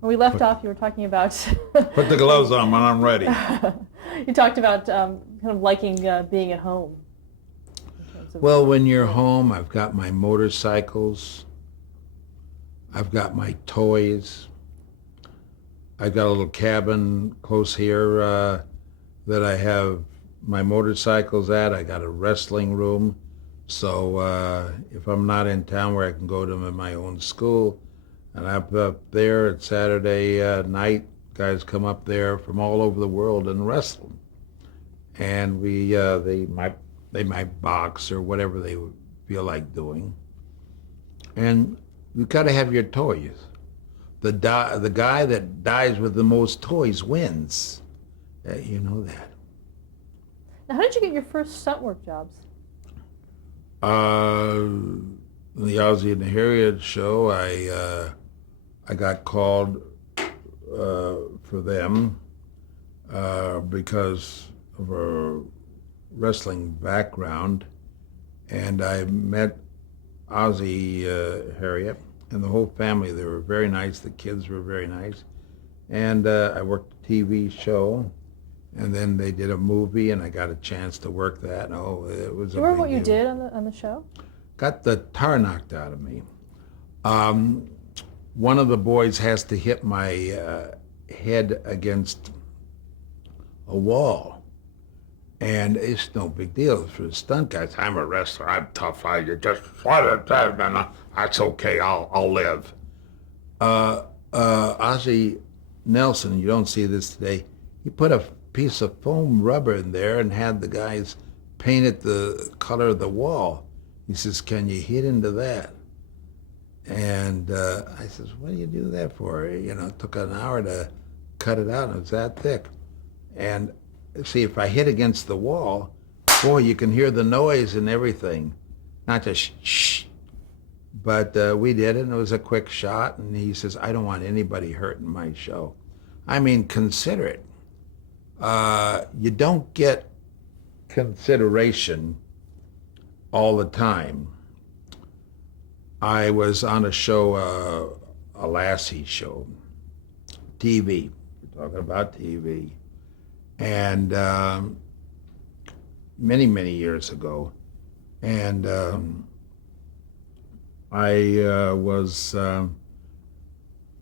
When we left off, you were talking about. Put the gloves on when I'm ready. You talked about kind of liking being at home. In terms of, Well, when you're home, I've got my motorcycles, I've got my toys, I've got a little cabin close here that I have my motorcycles at. I got a wrestling room, so if I'm not in town where I can go to my own school, and I'm up there at Saturday night, guys come up there from all over the world and wrestle. And they might box or whatever they would feel like doing. And you've got to have your toys. The guy that dies with the most toys wins. You know that. now, how did you get your first stunt work jobs? The Ozzy and the Harriet show, I got called for them because of a wrestling background, and I met Ozzy Harriet and the whole family. They were very nice. The kids were very nice, and I worked a TV show, and then they did a movie, and I got a chance to work that. Oh, it was Do you a remember big what you deal. did on the show? Got the tar knocked out of me. Um, One of the boys has to hit my head against a wall, and it's no big deal for the stunt guys. I'm a wrestler. I'm tough. I just that's okay. I'll live. Ozzie Nelson, you don't see this today. He put a piece of foam rubber in there and had the guys paint it the color of the wall. He says, "Can you hit into that?" And I says, "What do you do that for?" You know, it took an hour to cut it out, and it was that thick. And see, if I hit against the wall, boy, you can hear the noise and everything. Not just shh, but we did it, and it was a quick shot. And he says, "I don't want anybody hurt in my show." I mean, consider it. You don't get consideration all the time. I was on a show, a Lassie show, TV. We're talking about TV. And many, many years ago. And I was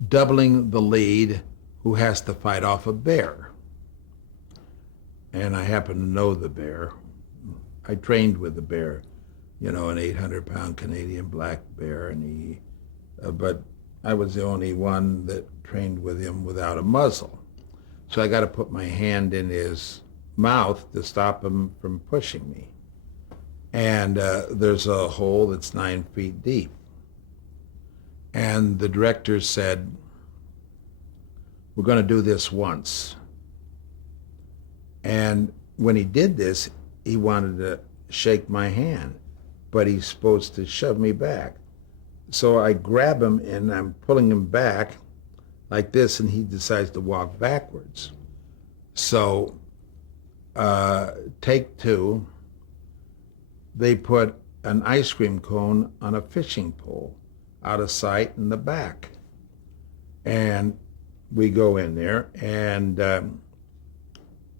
doubling the lead who has to fight off a bear. And I happen to know the bear. I trained with the bear, you know, an 800-pound Canadian black bear, and but I was the only one that trained with him without a muzzle. So I got to put my hand in his mouth to stop him from pushing me. And there's a hole that's 9 feet deep. And the director said, "We're going to do this once." And when he did this, he wanted to shake my hand, but he's supposed to shove me back. So I grab him and I'm pulling him back like this, and he decides to walk backwards. So take two, they put an ice cream cone on a fishing pole out of sight in the back. And we go in there and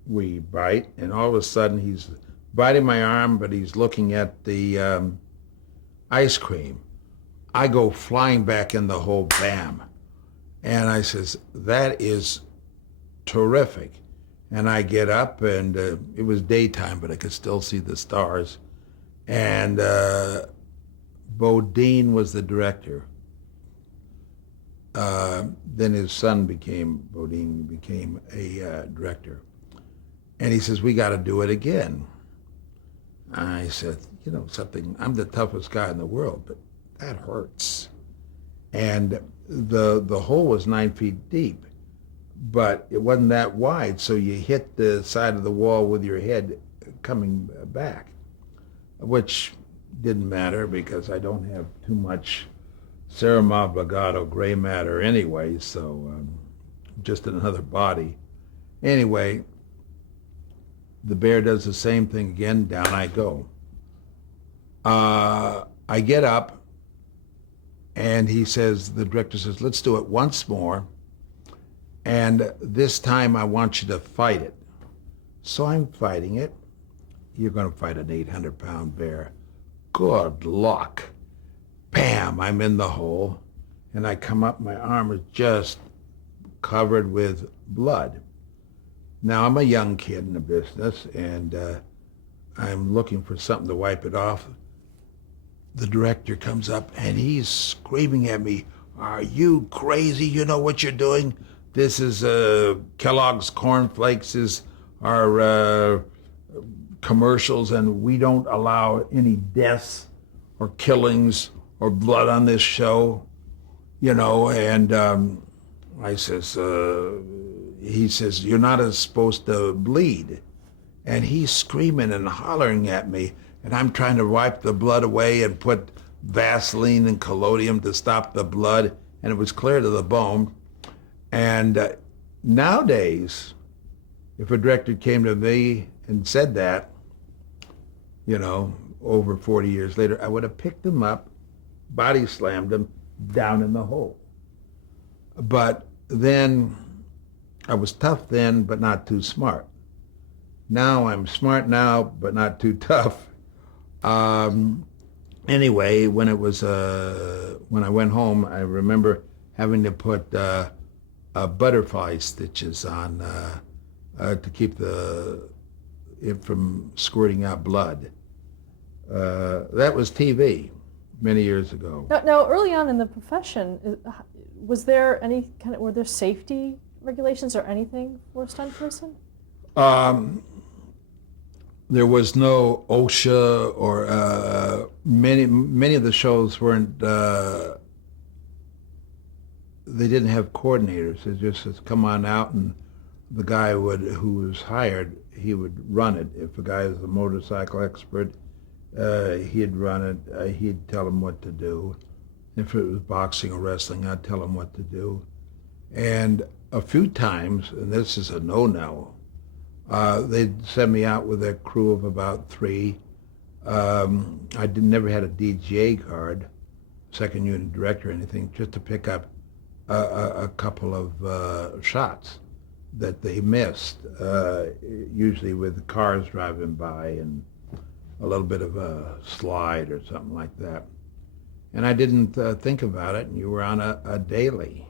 we bite, and all of a sudden he's biting my arm, but he's looking at the ice cream. I go flying back in the hole, bam. And I says, "That is terrific." And I get up, and it was daytime, but I could still see the stars. And Bodine was the director. Then his son Bodine became a director. And he says, "We got to do it again." I said, "You know something, I'm the toughest guy in the world, but that hurts." And the hole was 9 feet deep, but it wasn't that wide, so you hit the side of the wall with your head coming back, which didn't matter because I don't have too much serum obligato gray matter anyway, so just another body. Anyway, the bear does the same thing again, down I go. I get up, and the director says, "Let's do it once more." And this time I want you to fight it. So I'm fighting it. You're going to fight an 800-pound bear. Good luck. Bam, I'm in the hole. And I come up, my arm is just covered with blood. Now, I'm a young kid in the business, and I'm looking for something to wipe it off. The director comes up, and he's screaming at me, "Are you crazy? You know what you're doing? This is Kellogg's Corn Flakes is our commercials, and we don't allow any deaths or killings or blood on this show, you know." And he says, "You're not supposed to bleed." And he's screaming and hollering at me, and I'm trying to wipe the blood away and put Vaseline and collodium to stop the blood, and it was clear to the bone. And nowadays, if a director came to me and said that, you know, over 40 years later, I would have picked him up, body slammed him down in the hole. But then, I was tough then, but not too smart. Now I'm smart now, but not too tough. Anyway, when I went home, I remember having to put butterfly stitches on to keep it from squirting out blood. That was TV many years ago. Now, early on in the profession, were there safety regulations or anything for a stunt person? There was no OSHA or many of the shows weren't. They didn't have coordinators. It just says, "Come on out," and the guy who was hired, he would run it. If a guy was a motorcycle expert, he'd run it. He'd tell him what to do. If it was boxing or wrestling, I'd tell him what to do. And a few times, and this is a no-no, they'd send me out with a crew of about 3. I never had a DGA card, second unit director or anything, just to pick up a couple of shots that they missed, usually with cars driving by and a little bit of a slide or something like that. And I didn't think about it, and you were on a daily.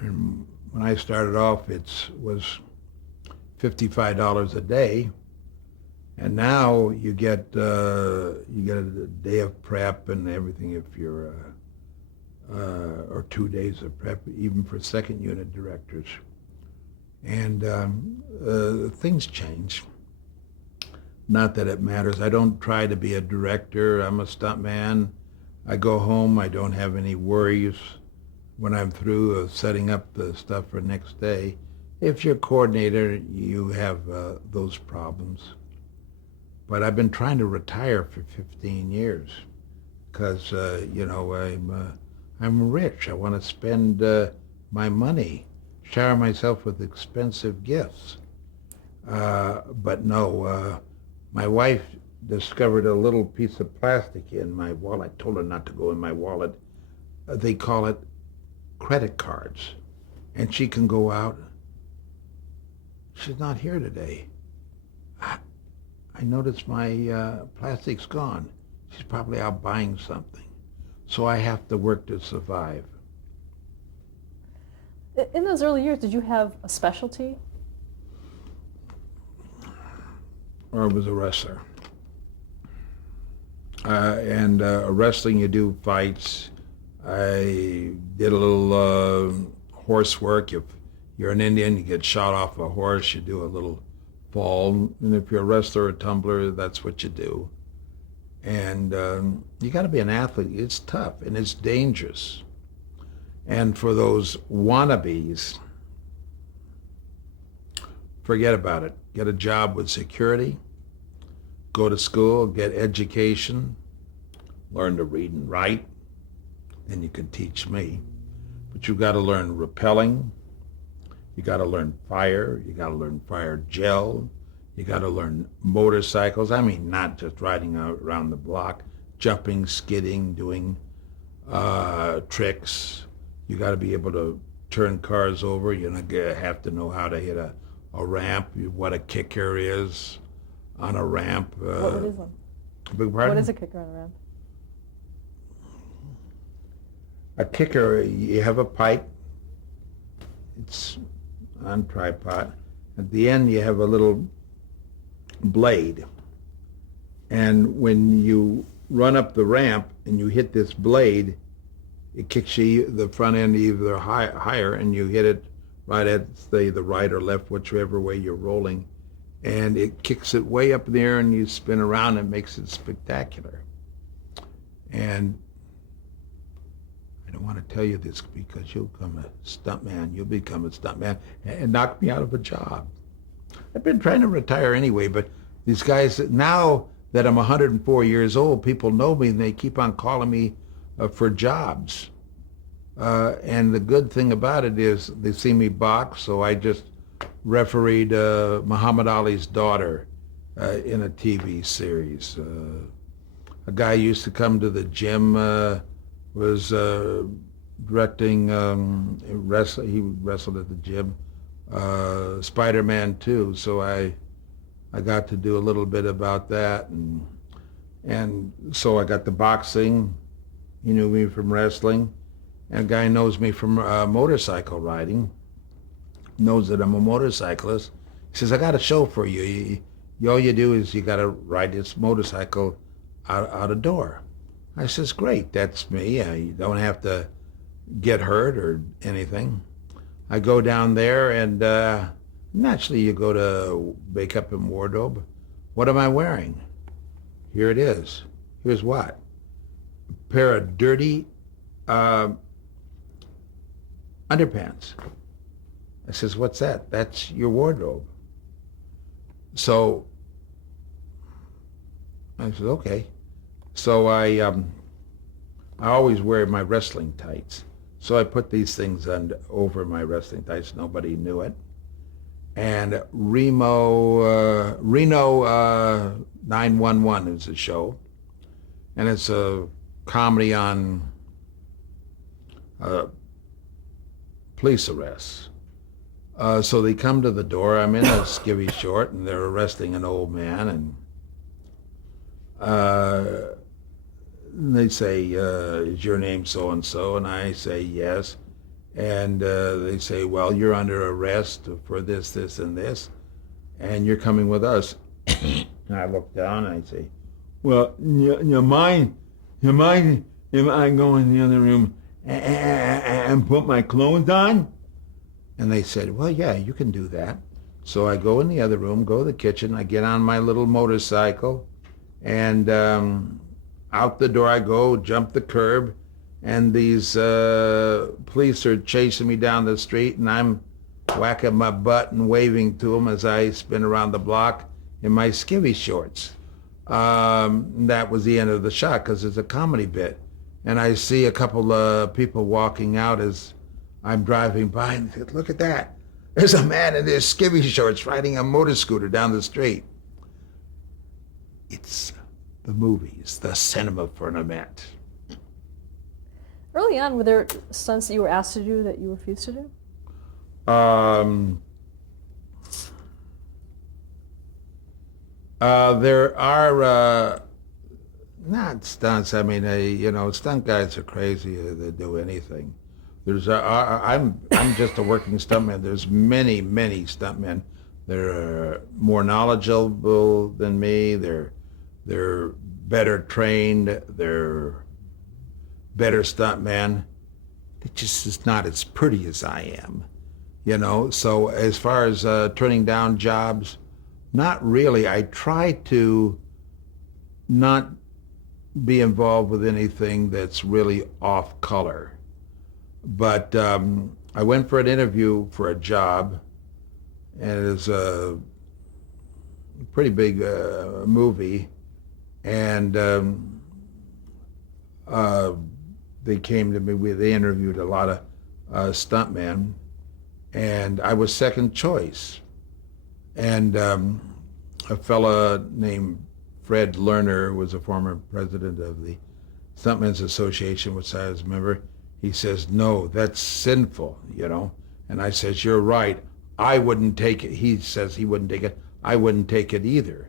And when I started off, it was $55 a day, and now you get a day of prep and everything if you're or 2 days of prep, even for second unit directors. And things change. Not that it matters. I don't try to be a director. I'm a stuntman. I go home. I don't have any worries when I'm through of setting up the stuff for next day. If you're a coordinator, you have those problems. But I've been trying to retire for 15 years because, I'm rich. I want to spend my money, shower myself with expensive gifts. But no, my wife discovered a little piece of plastic in my wallet. I told her not to go in my wallet. They call it credit cards. And she can go out. She's not here today. I noticed my plastic's gone. She's probably out buying something. So I have to work to survive. In those early years, did you have a specialty? Or I was a wrestler. And wrestling, you do fights. I did a little horse work. If you're an Indian, you get shot off a horse, you do a little fall. And if you're a wrestler or tumbler, that's what you do. And you got to be an athlete. It's tough and it's dangerous. And for those wannabes, forget about it. Get a job with security, go to school, get education, learn to read and write, and you can teach me. But you've got to learn rappelling, you got to learn fire, you got to learn fire gel, you got to learn motorcycles. I mean, not just riding around the block, jumping, skidding, doing tricks. You got to be able to turn cars over. You have to know how to hit a ramp, what a kicker is on a ramp. What is one? Beg pardon? What is a kicker on a ramp? A kicker, you have a pipe. It's on tripod. At the end, you have a little blade. And when you run up the ramp and you hit this blade, it kicks you the front end either higher, and you hit it right at, say, the right or left, whichever way you're rolling. And it kicks it way up in the air, and you spin around and makes it spectacular. And I don't want to tell you this because you'll become a stuntman. You'll become a stuntman and knock me out of a job. I've been trying to retire anyway, but these guys, now that I'm 104 years old, people know me and they keep on calling me for jobs. And the good thing about it is they see me box, so I just refereed Muhammad Ali's daughter in a TV series. A guy used to come to the gym, was directing, he wrestled at the gym, Spider-Man 2, so I got to do a little bit about that, and so I got the boxing. He knew me from wrestling, and a guy knows me from motorcycle riding, knows that I'm a motorcyclist. He says, I got a show for you. All you do is you got to ride this motorcycle out a door. I says, great, that's me. You don't have to get hurt or anything. I go down there, and naturally you go to makeup and wardrobe. What am I wearing? Here it is. Here's what? A pair of dirty underpants. I says, what's that? That's your wardrobe. So I said, okay. So I always wear my wrestling tights. So I put these things over my wrestling tights. Nobody knew it. And Reno 911 is a show. And it's a comedy on police arrests. So they come to the door. I'm in a skivvy short, and they're arresting an old man, and they say, is your name so-and-so? And I say, yes. And they say, well, you're under arrest for this, this, and this, and you're coming with us. And I look down, and I say, well, you mind if I go in the other room and put my clothes on? And they said, well, yeah, you can do that. So I go in the other room, go to the kitchen, I get on my little motorcycle, and out the door I go, jump the curb, and these police are chasing me down the street, and I'm whacking my butt and waving to them as I spin around the block in my skivvy shorts. That was the end of the shot because it's a comedy bit. And I see a couple of people walking out as I'm driving by, and I said, look at that. There's a man in his skivvy shorts riding a motor scooter down the street. It's the movies, the cinema firmament. Early on, were there stunts that you were asked to do that you refused to do? There are not stunts. I mean, stunt guys are crazy. They do anything. I'm just a working stuntman. There's many stuntmen. They're more knowledgeable than me. They're better trained. They're better stuntmen. It just is not as pretty as I am, So as far as turning down jobs, not really. I try to not be involved with anything that's really off color. But I went for an interview for a job, and it was a pretty big movie, and they came to me. They interviewed a lot of stuntmen, and I was second choice. And a fella named Fred Lerner was a former president of the Stuntmen's Association, which I was a member. He says, no, that's sinful. you know. And I says, you're right. I wouldn't take it. He says he wouldn't take it. I wouldn't take it either.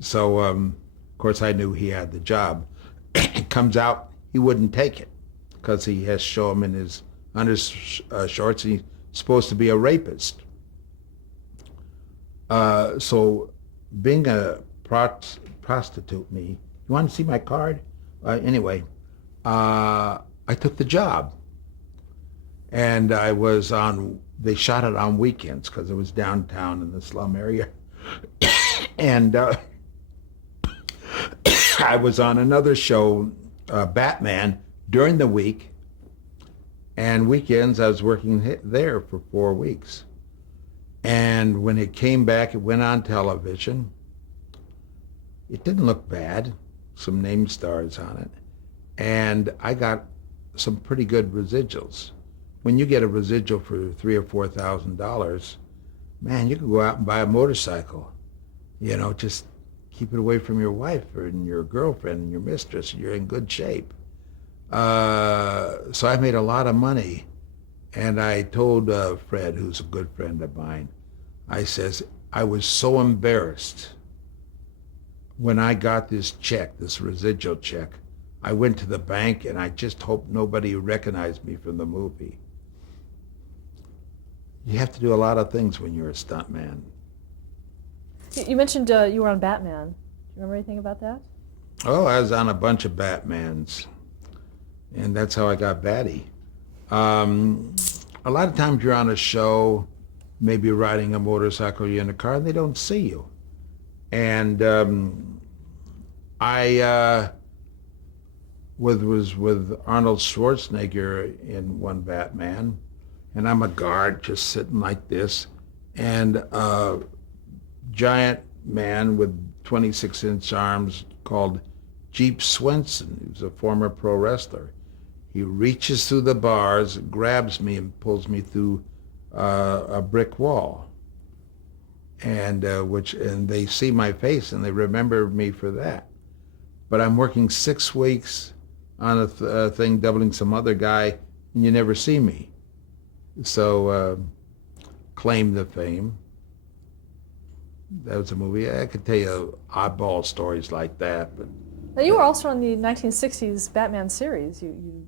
So, of course, I knew he had the job. It comes out, he wouldn't take it because he has to show him in his undershorts. He's supposed to be a rapist. So being a prostitute, you want to see my card? Anyway, I took the job. And they shot it on weekends because it was downtown in the slum area. And I was on another show, Batman, during the week. And weekends, I was working there for 4 weeks. And when it came back, it went on television. It didn't look bad. Some name stars on it. And I got some pretty good residuals. When you get a residual for $3,000 or $4,000, man, you can go out and buy a motorcycle. You know, just keep it away from your wife and your girlfriend and your mistress. You're in good shape. So I made a lot of money. And I told Fred, who's a good friend of mine, I says, I was so embarrassed when I got this check, this residual check. I went to the bank and I just hoped nobody recognized me from the movie. You have to do a lot of things when you're a stuntman. You mentioned you were on Batman. Do you remember anything about that? Oh, I was on a bunch of Batmans. And that's how I got Batty. A lot of times you're on a show, maybe riding a motorcycle, you're in a car, and they don't see you. And I was with Arnold Schwarzenegger in one Batman, and I'm a guard just sitting like this, and a giant man with 26-inch arms called Jeep Swenson, who's a former pro wrestler. He reaches through the bars, grabs me, and pulls me through a brick wall. And they see my face, and they remember me for that. But I'm working 6 weeks on a thing, doubling some other guy, and you never see me. So claim the fame. That was a movie. I could tell you oddball stories like that. But now, you were also on the 1960s Batman series. You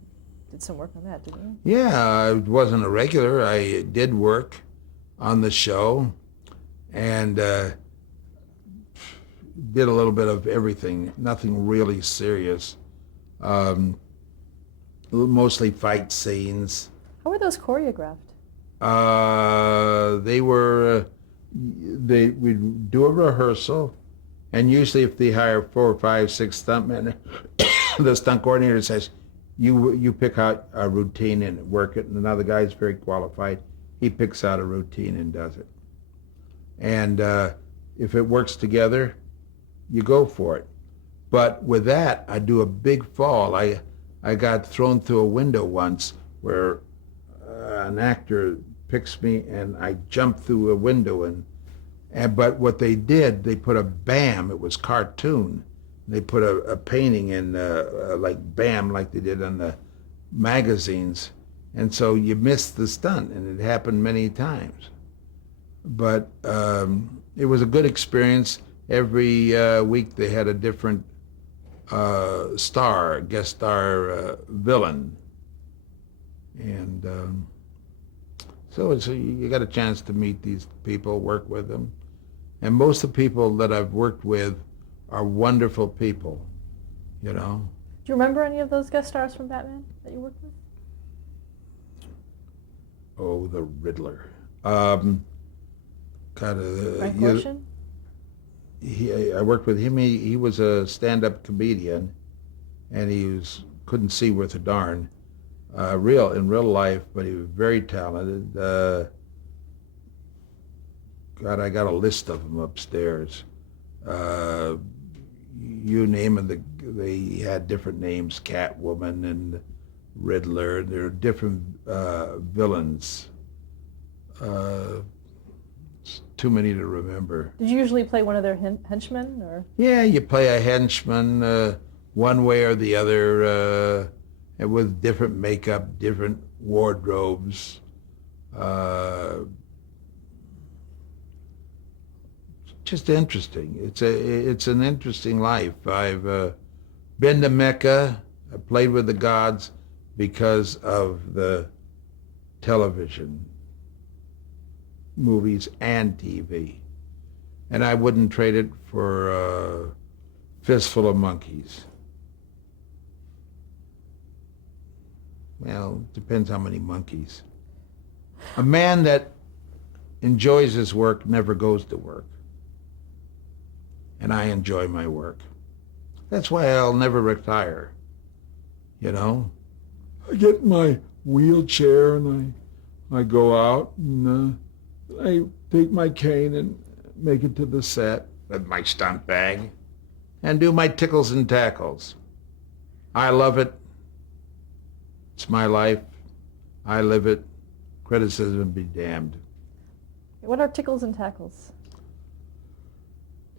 did some work on that, didn't you? Yeah, I wasn't a regular. I did work on the show and did a little bit of everything, nothing really serious. Mostly fight scenes. How were those choreographed? We'd do a rehearsal, and usually if they hire 4 or 5, 6 stuntmen, the stunt coordinator says, you pick out a routine and work it, and another guy's very qualified. He picks out a routine and does it. And if it works together, you go for it. But with that, I do a big fall. I got thrown through a window once where an actor picks me and I jump through a window but what they did, they put a BAM, it was cartoon. They put a painting in like BAM, like they did on the magazines. And so you missed the stunt, and it happened many times. But it was a good experience. Every week they had a different guest star villain. And so you got a chance to meet these people, work with them. And most of the people that I've worked with are wonderful people, you know. Do you remember any of those guest stars from Batman that you worked with? Oh, the Riddler. Frank Ocean? I worked with him. He was a stand-up comedian, and couldn't see worth a darn. In real life, but he was very talented. God, I got a list of them upstairs. You name them, they had different names, Catwoman and Riddler. There are different villains. It's too many to remember. Did you usually play one of their henchmen? Or? Yeah, you play a henchman one way or the other, and with different makeup, different wardrobes. Just interesting. It's an interesting life. I've been to Mecca. I played with the gods because of the television, movies, and TV. And I wouldn't trade it for a fistful of monkeys. Well, depends how many monkeys. A man that enjoys his work never goes to work. And I enjoy my work. That's why I'll never retire. You know? I get in my wheelchair and I go out and I take my cane and make it to the set with my stunt bag and do my tickles and tackles. I love it. It's my life. I live it. Criticism be damned. What are tickles and tackles?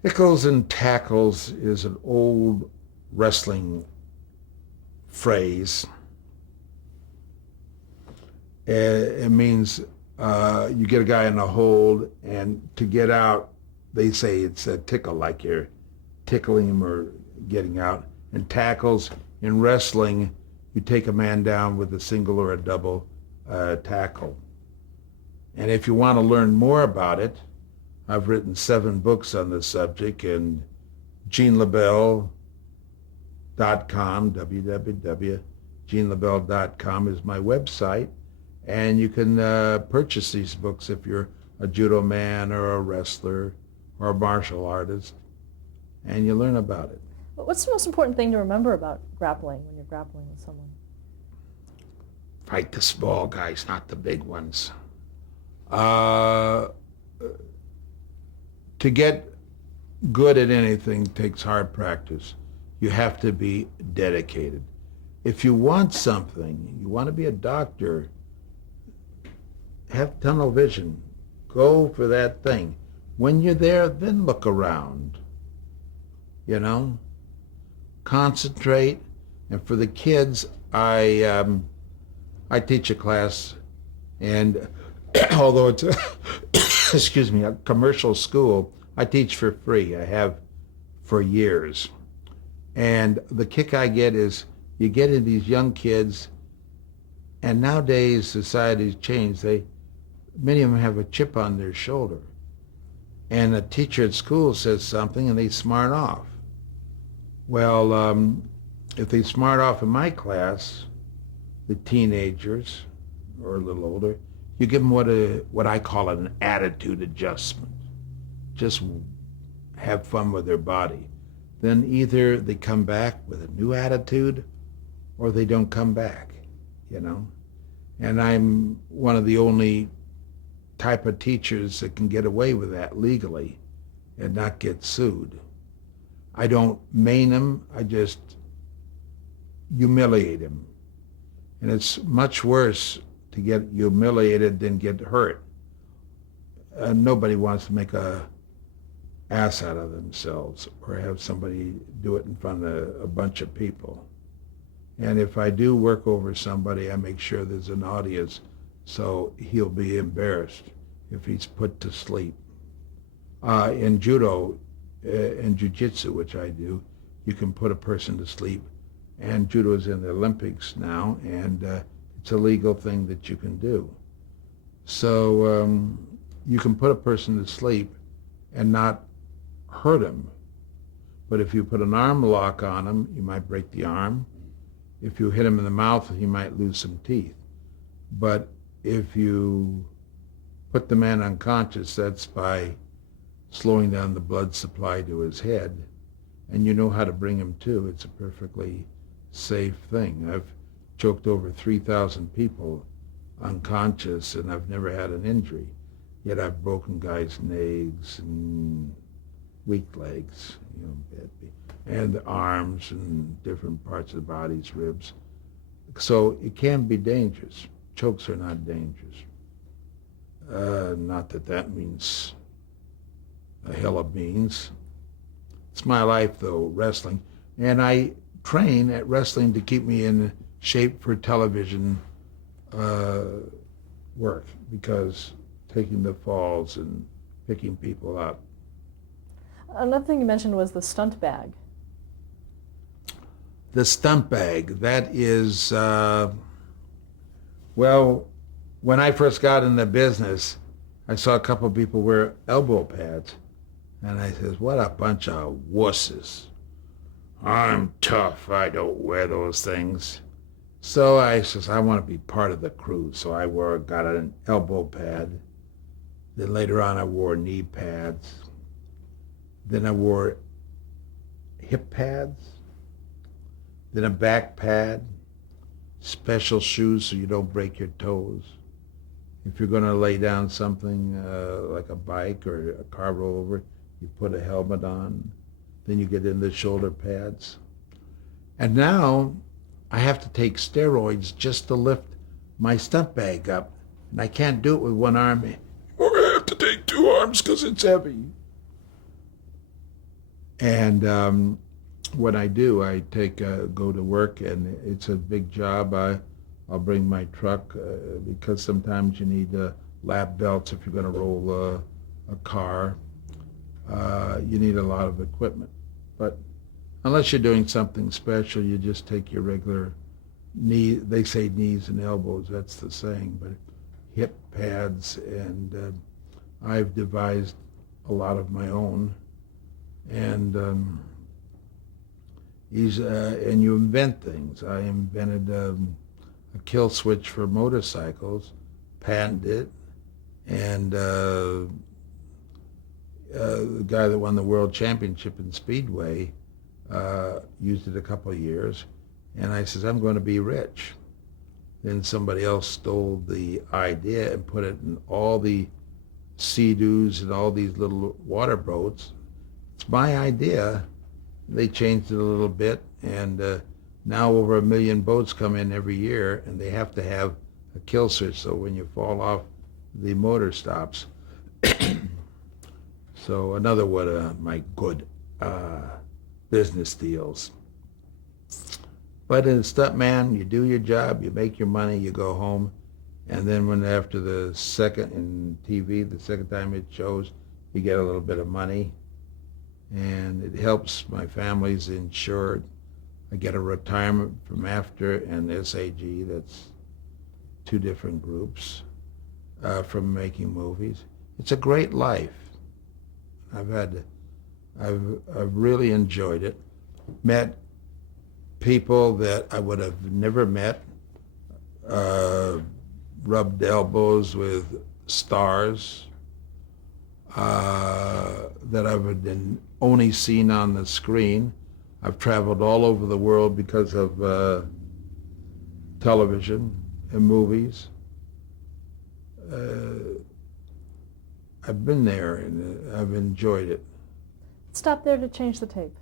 Tickles and tackles is an old wrestling phrase. It means you get a guy in a hold, and to get out, they say it's a tickle, like you're tickling him or getting out. And tackles, in wrestling, you take a man down with a single or a double tackle. And if you want to learn more about it, I've written 7 books on this subject, and GeneLeBell.com, www.genelebell.com is my website, and you can purchase these books if you're a judo man or a wrestler or a martial artist, and you learn about it. What's the most important thing to remember about grappling when you're grappling with someone? Fight the small guys, not the big ones. To get good at anything takes hard practice. You have to be dedicated. If you want something, you want to be a doctor, have tunnel vision. Go for that thing. When you're there, then look around. You know? Concentrate. And for the kids, I teach a class, and although it's a excuse me, a commercial school, I teach for free. I have for years. And the kick I get is you get in these young kids, and nowadays society's changed. Many of them have a chip on their shoulder. And a teacher at school says something and they smart off. Well, if they smart off in my class, the teenagers, or a little older, you give them what I call an attitude adjustment. Just have fun with their body. Then either they come back with a new attitude or they don't come back, you know? And I'm one of the only type of teachers that can get away with that legally and not get sued. I don't maim them, I just humiliate them. And it's much worse to get humiliated than get hurt. Nobody wants to make a ass out of themselves or have somebody do it in front of a bunch of people. And if I do work over somebody, I make sure there's an audience so he'll be embarrassed if he's put to sleep. In judo and jiu-jitsu, which I do, you can put a person to sleep. And judo is in the Olympics now, and it's a legal thing that you can do. So you can put a person to sleep and not hurt him. But if you put an arm lock on him, you might break the arm. If you hit him in the mouth, he might lose some teeth. But if you put the man unconscious, that's by slowing down the blood supply to his head, and you know how to bring him to. It's a perfectly safe thing. I've choked over 3,000 people unconscious, and I've never had an injury. Yet I've broken guys' legs and weak legs, you know, and the arms and different parts of the body's ribs. So it can be dangerous. Chokes are not dangerous. Not that that means a hill of beans. It's my life, though, wrestling. And I train at wrestling to keep me in shape for television work because taking the falls and picking people up. Another thing you mentioned was the stunt bag. The stunt bag, that is, well, when I first got in the business, I saw a couple of people wear elbow pads. And I says, what a bunch of wusses. I'm tough. I don't wear those things. So I says, I want to be part of the crew. So I got an elbow pad. Then later on I wore knee pads. Then I wore hip pads. Then a back pad. Special shoes so you don't break your toes. If you're going to lay down something like a bike or a car rollover, you put a helmet on. Then you get in the shoulder pads. And now I have to take steroids just to lift my stunt bag up. And I can't do it with one arm. I have to take two arms because it's heavy. And what I do, I go to work, and it's a big job. I'll bring my truck because sometimes you need lap belts if you're going to roll a car. You need a lot of equipment. But unless you're doing something special, you just take your regular knee. They say knees and elbows. That's the saying. But hip pads, and I've devised a lot of my own. And and you invent things. I invented a kill switch for motorcycles, patented it, and the guy that won the world championship in Speedway used it a couple of years, and I says, I'm going to be rich. Then somebody else stole the idea and put it in all the Sea-Doos and all these little water boats. It's my idea. They changed it a little bit, and now over 1 million boats come in every year, and they have to have a kill switch so when you fall off, the motor stops. So another one of my good business deals. But as a stuntman, you do your job, you make your money, you go home, and then when after the second in TV, the second time it shows, you get a little bit of money, and it helps my family's insured. I get a retirement from AFTER and SAG, that's two different groups, from making movies. It's a great life. I've really enjoyed it. Met people that I would have never met. Rubbed elbows with stars that I've been only seen on the screen. I've traveled all over the world because of television and movies. I've been there and I've enjoyed it. Stop there to change the tape.